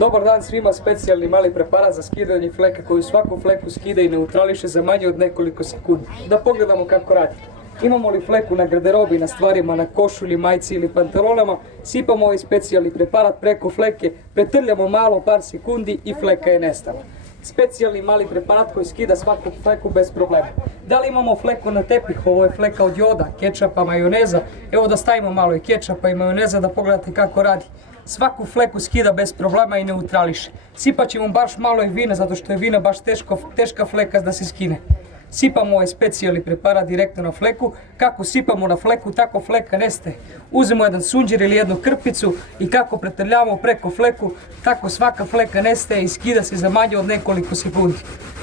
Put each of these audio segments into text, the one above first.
Dobar dan svima, specijalni mali preparat za skidanje fleka koji svaku fleku skida i neutrališe za manje od nekoliko sekundi. Da pogledamo kako radi. Imamo li fleku na garderobi, na stvarima, na košulji, majci ili pantalonama, sipamo ovaj specijalni preparat preko fleke, pretrljamo malo par sekundi i fleka je nestala. Specijalni mali preparat koji skida svaku fleku bez problema. Da li imamo fleku na tepihu, ovo je fleka od joda, kečapa, majoneza, evo da stavimo malo i kečapa i majoneza da pogledate kako radi. Svaku fleku skida bez problema i neutrališe. Sipat ćemo baš malo i vina zato što je vina baš teška fleka da se skine. Sipamo ovaj specijalni preparat direktno na fleku. Kako sipamo na fleku, tako fleka nestaje. Uzmemo jedan sunđer ili jednu krpicu i kako pretrljamo preko fleku, tako svaka fleka nestaje i skida se za manje od nekoliko sekundi.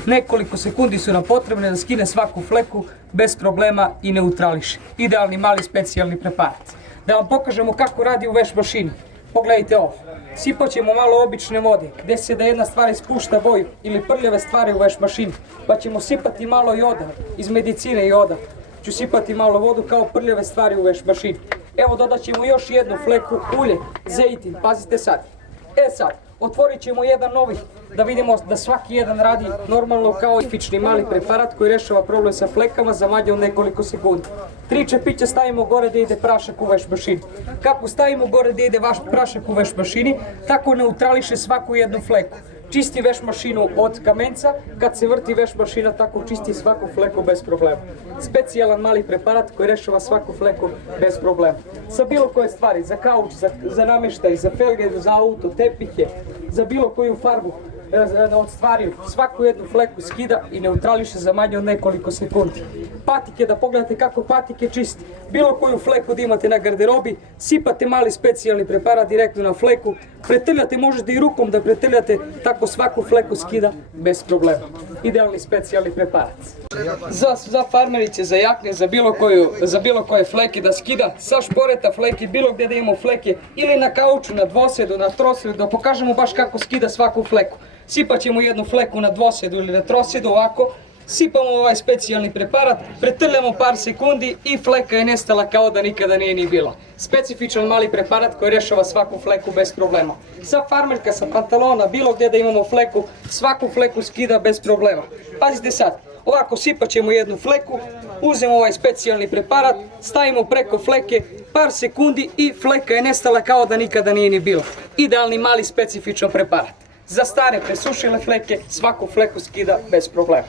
Nekoliko sekundi su nam potrebne da skine svaku fleku bez problema i neutrališe. Idealni mali specijalni preparat. Da vam pokažemo kako radi u veš mašini. Pogledajte ovo. Sipat ćemo malo obične vode, gdje se da jedna stvar ispušta boju ili prljave stvari u veš mašini. Pa ćemo sipati malo joda, iz medicine joda. Ću sipati malo vodu kao prljave stvari u veš mašini. Evo dodat ćemo još jednu fleku ulje, zejtin, pazite sad. Sad, otvorit ćemo jedan novi da vidimo da svaki jedan radi normalno kao specifični mali preparat koji rešava problem sa flekama za manje od nekoliko sekundi. 3 čepića stavimo gore da ide prašak u veš mašini. Kako stavimo gore da ide vaš prašak u veš mašini, tako neutrališe svaku jednu fleku. Čisti veš mašinu od kamenca, kad se vrti veš mašina tako čisti svaku fleku bez problema. Specijalan mali preparat koji rešava svaku fleku bez problema. Sa bilo koje stvari, za kauč, za namještaj, za felge, za auto, tepihe, za bilo koju farbu od stvari, svaku jednu fleku skida i neutrališe za manje od nekoliko sekundi. Patike, da pogledate kako patike čisti. Bilo koju fleku da imate na garderobi, sipate mali specijalni preparat direktno na fleku, pretrljate, možete i rukom da pretrljate, tako svaku fleku skida bez problema. Idealni specijalni preparat. Za farmeriće, za jakne, za bilo koje fleke da skida, sa šporeta fleke, bilo gdje da imamo fleke, ili na kauču, na dvosedu, na trosedu, da pokažemo baš kako skida svaku fleku. Sipat ćemo jednu fleku na dvosedu ili na trosedu ovako, sipamo ovaj specijalni preparat, pretrljamo par sekundi i fleka je nestala kao da nikada nije ni bila. Specifičan mali preparat koji rješava svaku fleku bez problema. Sa farmerka, sa pantalona, bilo gdje da imamo fleku, svaku fleku skida bez problema. Pazite sad, ovako sipat ćemo jednu fleku, uzmemo ovaj specijalni preparat, stavimo preko fleke par sekundi i fleka je nestala kao da nikada nije ni bila. Idealni mali specifičan preparat. Za stare presušile fleke, svaku fleku skida bez problema.